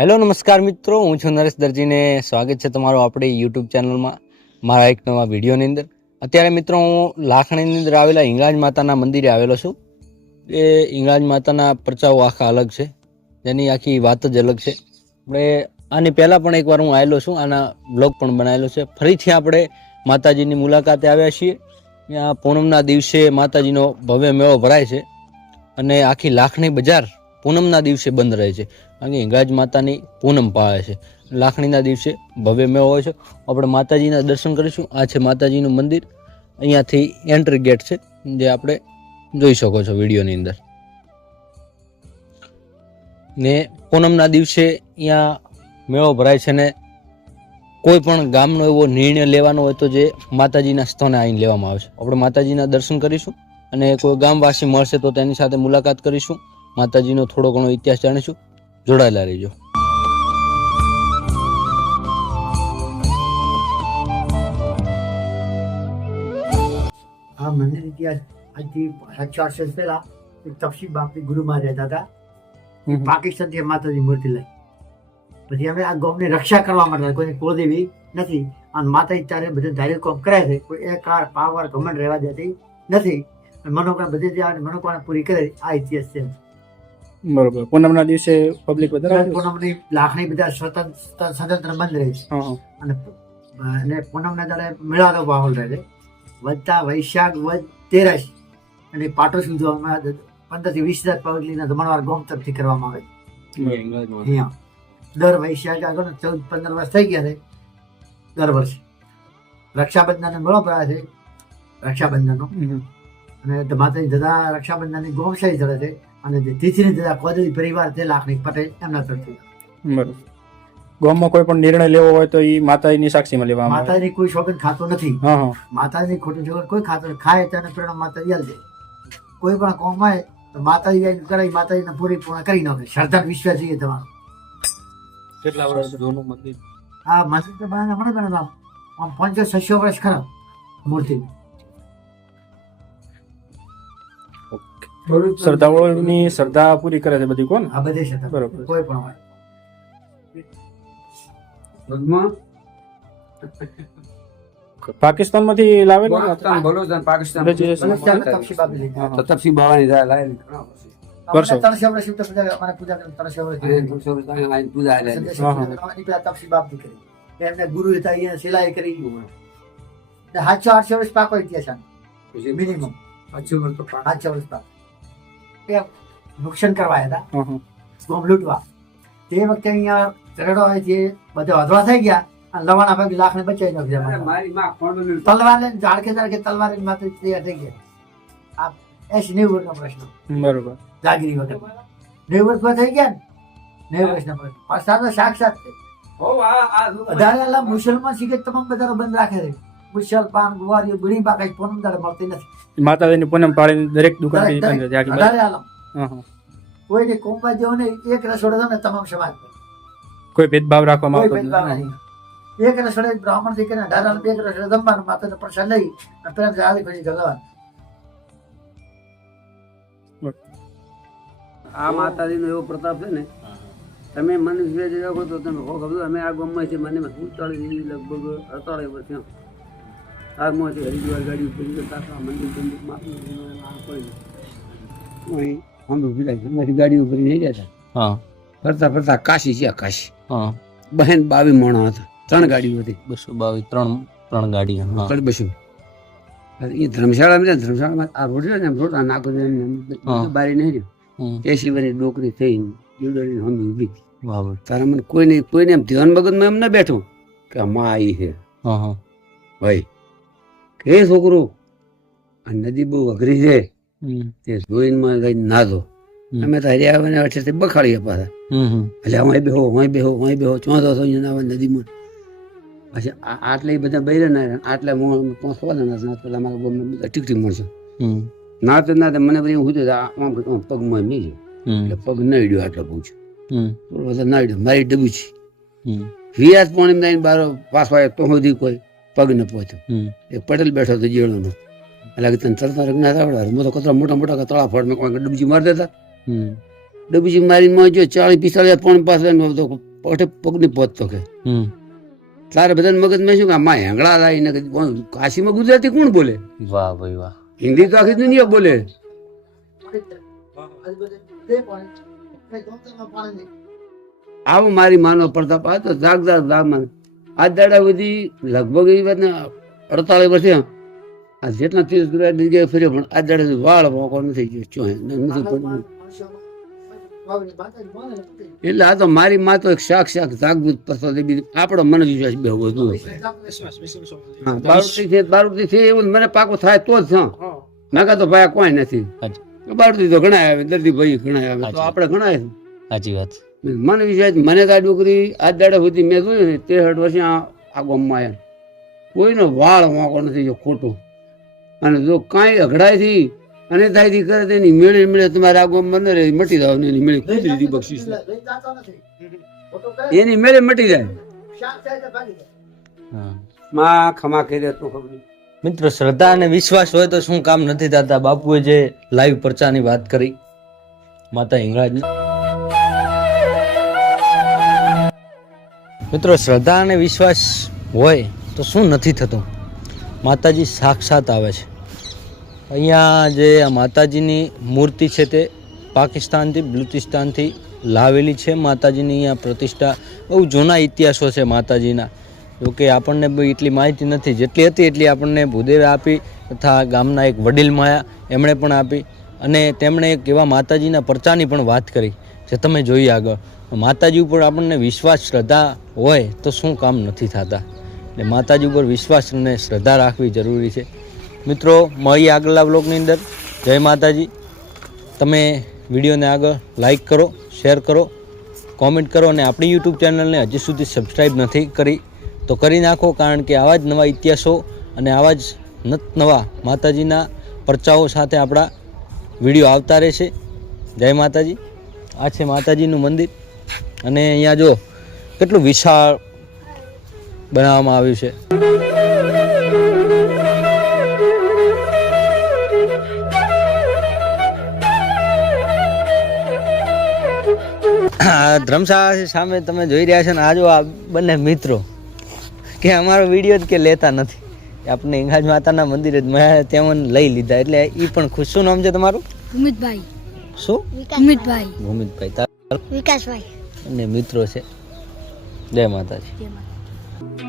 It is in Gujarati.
હેલો, નમસ્કાર મિત્રો. હું છું નરેશ દરજીને સ્વાગત છે તમારું આપણી યુટ્યુબ ચેનલમાં, મારા એક નવા વિડીયોની અંદર. અત્યારે મિત્રો, હું લાખણીની અંદર આવેલા હિંગળાજ માતાના મંદિરે આવેલો છું. એ હિંગળાજ માતાના પરચાઓ આખા અલગ છે. જેની આખી વાત જ અલગ છે. આપણે આની પહેલાં પણ એકવાર હું આવેલો છું. આના બ્લોગ પણ બનાવેલો છે. ફરીથી આપણે માતાજીની મુલાકાતે આવ્યા છીએ. ત્યાં પૂનમના દિવસે માતાજીનો ભવ્ય મેળો ભરાય છે. અને આખી લાખણી બજાર પૂનમના દિવસે બંધ રહે છે. કારણ હિંગળાજ માતાની પૂનમ પાળે છે. લાખણીના દિવસે ભવ્ય મેળો હોય છે. આપણે માતાજીના દર્શન કરીશું. આ છે માતાજીનું મંદિર. અહીંયાથી એન્ટ્રી ગેટ છે, જે આપણે જોઈ શકો છો વિડીયોની અંદર. ને પૂનમના દિવસે અહીંયા મેળો ભરાય છે ને કોઈ પણ ગામનો એવો નિર્ણય લેવાનો હોય તો જે માતાજીના સ્થાને આવીને લેવામાં આવે છે. આપણે માતાજીના દર્શન કરીશું અને કોઈ ગામવાસી મળશે તો તેની સાથે મુલાકાત કરીશું. માતાજીનો થોડો ઘણો ઇતિહાસ જાણીશું. જોડાયેલા રહેજો. આ મંદિર ઇતિહાસ આજથી સાતસો આઠસો વર્ષ પહેલા એક તપસી બાપની ગુરુમાં રહેતા હતા. પાકિસ્તાનથી માતાજી મૂર્તિ લઈ. પછી અમે આ ગૌની રક્ષા કરવા માટે કોઈ કુળદેવી નથી. અને માતાજી ત્યારે બધું ધાર્યું કામ કરાય છે. કોઈ કાર પાવર ઘમંડ રહેવા દેતી નથી. મનોકામના બધી મનોકામના પૂરી કરે આ ઇતિહાસ છે બરોબર. પૂનમના દિવસે પબ્લિક વધારે પૂનમની લાખણી બધા સ્વતંત્ર સ્વતંત્ર બંધ રહે છે. અને અને પૂનમના દાડે મેળાનો માહોલ રહે છે. વધતા વૈશાખ વધ તેરસ અને પાટો સુધવામાં પંદરથી વીસ હજાર પગલીના ધમણવાર ગોમ તરફથી કરવામાં આવે છે. અહીંયા. દર વૈશાખ આગળ ચૌદ પંદર વર્ષ થઈ ગયા છે. દર વર્ષે. રક્ષાબંધનનો મેળો ભરાય છે. રક્ષાબંધનનો. અને માતાજી દાદા રક્ષાબંધનની ગોમશાહી ચડે છે. અને જે તિથિની દાદા કોદળી પરિવાર તે લાખની પટેલ એમના તરફથી. બરોબર. ગામમાં કોઈ પણ નિર્ણય લેવો હોય તો એ માતાજીની સાક્ષીમાં લેવા માતાજી માતાજીની કોઈ શોખન ખાતો નથી. માતાજી ખોટું માતાજીની ખોટી જગત કોઈ ખાતો ખાય તેને પ્રેરણા માતાજી આલ. દે કોઈ પણ કોમ હોય તો માતાજી કરાય માતાજીને પૂરી પૂર્ણ કરી નાખે. શ્રદ્ધા વિશ્વાસ જોઈએ તમારો. કેટલા વર્ષ જૂનું મંદિર? હા મંદિર તો આમ આમ પંચો છસો વર્ષ ખરા મૂર્તિ. શ્રદ્ધાળુઓની શ્રદ્ધા પૂરી કરે છે બધી કોણ? આ બધે છે બરોબર. કોઈ પણ હોય. પાકિસ્તાનમાંથી લાવે ને? પાકિસ્તાન બલુચિસ્તાન પાકિસ્તાન તપસી બાવાની પૂજા પૂજા પૂજા. એમને ગુરુ હતા અહીંયા સિલાઈ કરી સાતસો આઠસો વર્ષ પાકો ઇતિહાસ મિનિમમ. સાતસો વર્ષ પાકો. એ નુકસાન કરવા આવ્યા હતા હા. લૂંટવા. તે વખતે અહીંયા ચરેડો હોય છે બધા અધવા થઈ ગયા અને લવાણા ભાગ લાખ ને બચાવી નાખ્યા મારી માં ખોંડલું તલવાર લઈને ઝાડકે ઝાડકે તલવાર ને માત્ર તૈયાર થઈ ગયા. આ એસી નેવું વર્ષનો પ્રશ્ન. બરોબર. જાગીરી વખત. નેવું વર્ષ થઈ ગયા ને? નેવું વર્ષના પ્રશ્ન. પાછા તો સાક્ષાત અલા મુસલમાન શીખે તમામ બધા બંધ રાખે છે. મુસલમાન ગુવારીઓ બીડી બાકાઈ ફોન દાડે મળતી નથી. માતાજીની પૂનમ પાડીને દરેક દુકાન દરેક- બંધ રહે આખી બધા હા, હા. કોઈને કોમ્પા જેવો ને એક રસોડો ને તમામ સમાજ કોઈ ભેદભાવ રાખવામાં આવતો નથી. એક રસોડે બ્રાહ્મણથી કરીને અઢાર આલમ, એક રસોડે જમવાનું માતાને પ્રસાદ લઈ અને પ્રેમ જાળી પછી ખોજી ગળવાનું આ માતાજીનો એવો પ્રતાપ છે ને તમે મનુષ્ય જે તો તમે હો ખબર અમે આ ગામમાં છે મને ઉતાળી લગભગ અડતાળીસ વર્ષ થયા હરિદ્વાર ગાડી ઉપર જતા હતા મંદિર મંદિર માપી અમે ઊભી એમાંથી ગાડી ઉપર નહીં જતા હા. ફરતા ફરતા કાશી છે કાશી. હા. બહેન બાવી મોણા હતા ત્રણ ગાડીઓ હતી. બસો બાવીસ ત્રણ ત્રણ ગાડી હા. કડ એ ધર્મશાળામાં ધર્મશાળામાં આ રોડ છે ને રોડ આ નાખો. બારી નહીં રહ્યો હમ. એસી વર્ષની ડોકરી થઈ જીવડાની હમી ઊભી બરાબર તારે મને કોઈને કોઈને એમ ધ્યાન મગજમાં એમ ના બેઠું કે આ માં આવી છે. હા હા. ભાઈ કે છોકરો આ નદી બહુ અઘરી છે. તે જોઈને કઈ ના દો. અમે તો હરિયા આવે અઠે બખાડીએ પાછા. એટલે હું બેહો હું બેહો હું બેહો ચોથો અહીંયા આવે નદીમાં. પછી આટલે બધા બૈરે ના. આટલે હું પહોંચવા ના પેલા મારા ગમે બધા ટીક ટીક મળશે ના તો ના મને બધી હું તો પગમાં નહીં. એટલે પગ ન ઈડ્યો આટલો થોડો બધો ના ઈડ્યો. મારી ડબ્યું છે હમ પણ દઈને બારો વાય તો સુધી કોઈ પગ ન પહોંચ્યો. એક પટેલ બેઠો હતો જીવણનો એટલે તને તરતા રંગના આવડે? રમો તો કતરા મોટા મોટા તળા ફળ મેં કોઈ ડબજી મારી દેતા. ડબજી મારી માં જો ચાલીસ પિસ્તાળીસ પોણી પાસે પોતે પગની પહોંચતો કે. તારે બધાને મગજમાં શું કે આમાં હેંગળા લાવીને કાશીમાં ગુજરાતી કોણ બોલે? વાહ ભાઈ વાહ. હિન્દી તો આખી દુનિયા બોલે. આવું મારી માનો પ્રતાપ આ તો જાગદાર બ્રાહ્મણ. આજ દાડા સુધી લગભગ એ વાત અડતાલીસ વર્ષે આ જેટલા તીર્થ જગ્યાએ ફર્યો પણ આજ દાડા સુધી વાળ મોકો નથી ગયો. નથી પડ્યું એટલે આ તો મારી માં તો એક શાક જાગૃત પ્રસાદ બીજું આપણો મન વિશ્વાસ બે વધુ હા બાળુતી છે એવું મને પાકો થાય તો જ મેં કહા તો ભાઈ આ કોઈ નથી. બારુતી તો ઘણા આવે દર્દી ભાઈ ઘણા આવે તો આપણે ઘણા સાચી વાત. મને વિશ્વાસ મને તો આ ડોકરી આજ દાડા સુધી મેં જોયું ને ત્રેસઠ વર્ષે આ આ ગામમાં આવ્યા કોઈનો વાળ વાંકો નથી જો ખોટું. અને જો કાંઈ અઘડાયથી અને તાયથી કરે તેની મેળે મેળે તમારે આ ગામમાં ન રહે મટી જાવ એની મેળે. કુદરી દી બક્ષીસ. એની મેળે મટી જાય. હા. માં ખમા કરી દે તો ખબર મિત્ર મિત્રો શ્રદ્ધા અને વિશ્વાસ હોય તો શું કામ નથી થતા? બાપુએ જે લાઈવ પરચાની વાત કરી માતા હિંગળાજની. મિત્રો, શ્રદ્ધા અને વિશ્વાસ હોય તો શું નથી થતું? માતાજી સાક્ષાત આવે છે. અહીંયા જે આ માતાજીની મૂર્તિ છે તે પાકિસ્તાનથી, બલુચિસ્તાનથી લાવેલી છે. માતાજીની અહીંયા પ્રતિષ્ઠા બહુ જૂના ઇતિહાસો છે માતાજીના. જોકે આપણને એટલી માહિતી નથી. જેટલી હતી એટલી આપણને ભૂદેવે આપી તથા ગામના એક વડીલ માયા એમણે પણ આપી. અને તેમણે એક એવા માતાજીના પરચાની પણ વાત કરી. જે તમે જોઈ આગળ. માતાજી ઉપર આપણને વિશ્વાસ, શ્રદ્ધા હોય તો શું કામ નથી થતા. એટલે માતાજી ઉપર વિશ્વાસ અને શ્રદ્ધા રાખવી જરૂરી છે. મિત્રો, મળીએ આગળના બ્લોગની અંદર. જય માતાજી. તમે વિડીયોને આગળ લાઈક કરો, શેર કરો, કોમેન્ટ કરો અને આપણી યુટ્યુબ ચેનલને હજી સુધી સબસ્ક્રાઈબ નથી કરી, તો કરી નાખો કારણ કે આવા જ નવા ઇતિહાસો અને આવા જ નત નવા માતાજીના પરચાઓ સાથે આપણા વીડિયો આવતા રહેશે. જય માતાજી. આ છે માતાજીનું મંદિર. અને અહીંયા જો કેટલું વિશાળ બનાવવામાં આવ્યું છે. ધર્મશાળા સામે તમે જોઈ રહ્યા છો ને, આ જો આ બંને મિત્રો કે અમારો વીડિયો જ કે લેતા નથી. આપણે ઇંગાજ માતાના મંદિરે જ મેં ત્યાં લઈ લીધા. એટલે એ પણ ખુશ. નામ છે તમારું? ભૂમિતભાઈ શું? ભૂમિતભાઈ. ભૂમિતભાઈ તાર વિકાસભાઈ. અને મિત્રો છે. જય માતાજી. જય માતા.